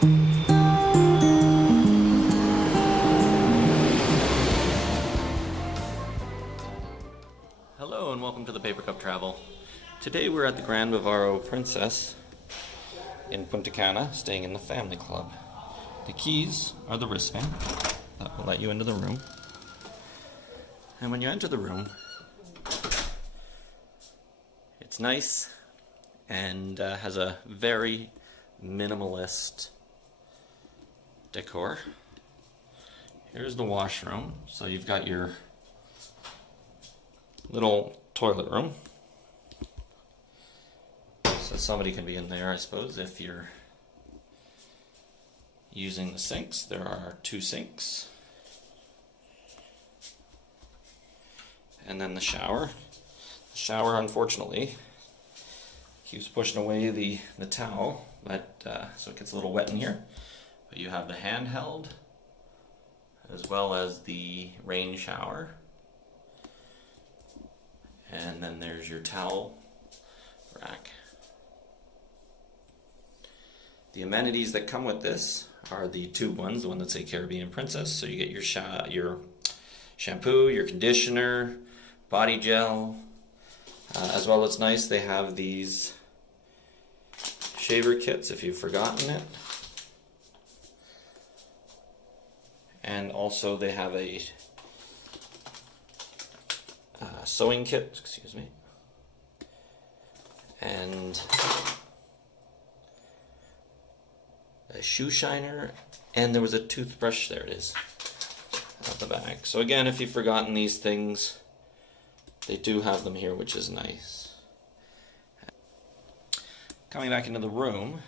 Hello and welcome to the Paper Cup Travel. Today we're at the Grand Bavaro Princess in Punta Cana, staying in the family club. The keys are the wristband that will let you into the room. And when you enter the room, it's nice and has a very minimalist decor. Here's the washroom. So you've got your little toilet room. So somebody can be in there, I suppose, if you're using the sinks. There are 2 sinks. And then the shower. The shower, unfortunately, keeps pushing away the towel, but so it gets a little wet in here. But you have the handheld, as well as the rain shower. And then there's your towel rack. The amenities that come with this are the tube ones, the one that say Caribbean Princess. So you get your shampoo, your conditioner, body gel. As well, it's nice, they have these shaver kits if you've forgotten it. And also they have a sewing kit, excuse me, and a shoe shiner, and there was a toothbrush, there it is, at the back. So again, if you've forgotten these things, they do have them here, which is nice. Coming back into the room,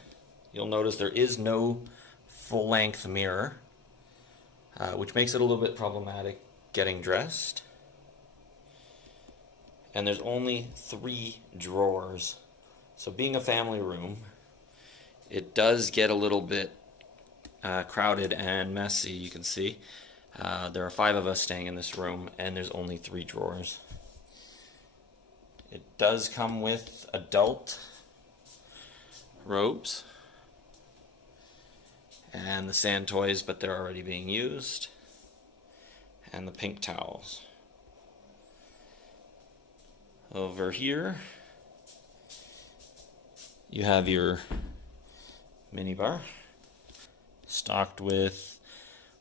you'll notice there is no full-length mirror, which makes it a little bit problematic getting dressed. And there's only 3 drawers. So being a family room, it does get a little bit crowded and messy, you can see. There are 5 of us staying in this room, and there's only 3 drawers. It does come with adult robes and the sand toys, but they're already being used, and the pink towels. Over here, you have your mini bar, stocked with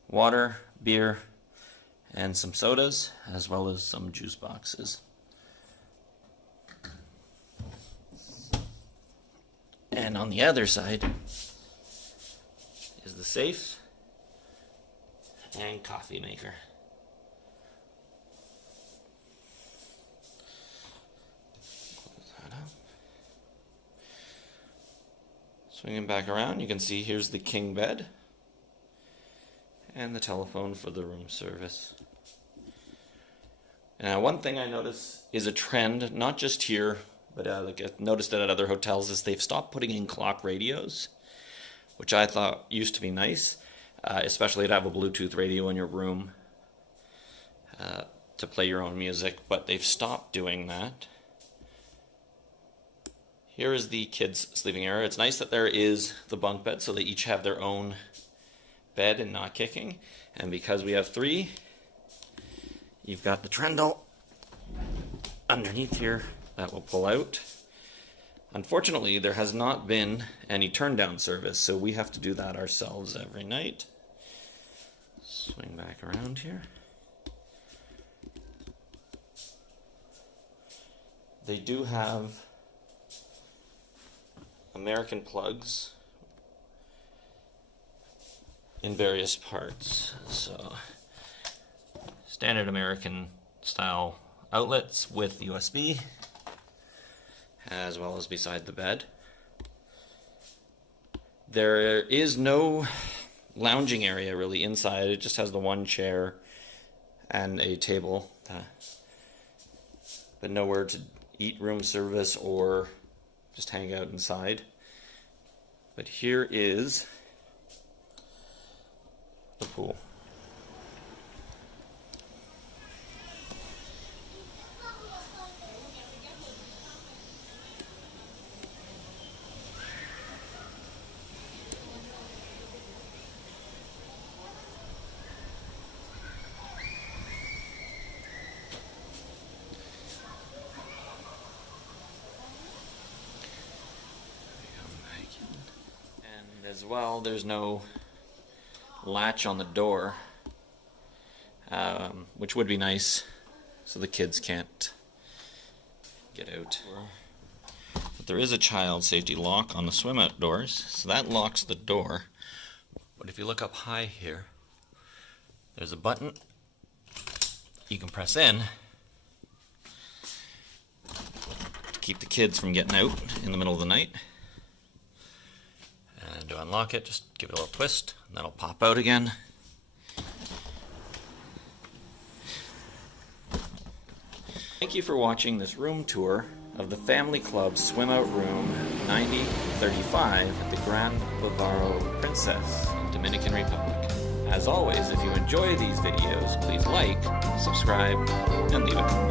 water, beer, and some sodas, as well as some juice boxes. And on the other side is the safe and coffee maker. Swinging back around, you can see here's the king bed and the telephone for the room service. Now, one thing I notice is a trend, not just here, but I've noticed it at other hotels, is they've stopped putting in clock radios, which I thought used to be nice, especially to have a Bluetooth radio in your room to play your own music, but they've stopped doing that. Here is the kids' sleeping area. It's nice that there is the bunk bed, so they each have their own bed and not kicking. And because we have 3, you've got the trundle underneath here that will pull out. Unfortunately, there has not been any turn-down service, so we have to do that ourselves every night. Swing back around here. They do have American plugs in various parts. So standard American style outlets with USB, as well as beside the bed. There is no lounging area really inside. It just has the 1 chair and a table, but nowhere to eat room service or just hang out inside. But here is the pool. as well, there's no latch on the door, which would be nice so the kids can't get out. But there is a child safety lock on the swim out doors, so that locks the door. But if you look up high here, there's a button you can press in to keep the kids from getting out in the middle of the night. And to unlock it, just give it a little twist, and that'll pop out again. Thank you for watching this room tour of the Family Club Swim Out Room 9035 at the Grand Bavaro Princess in Dominican Republic. As always, if you enjoy these videos, please like, subscribe, and leave a comment.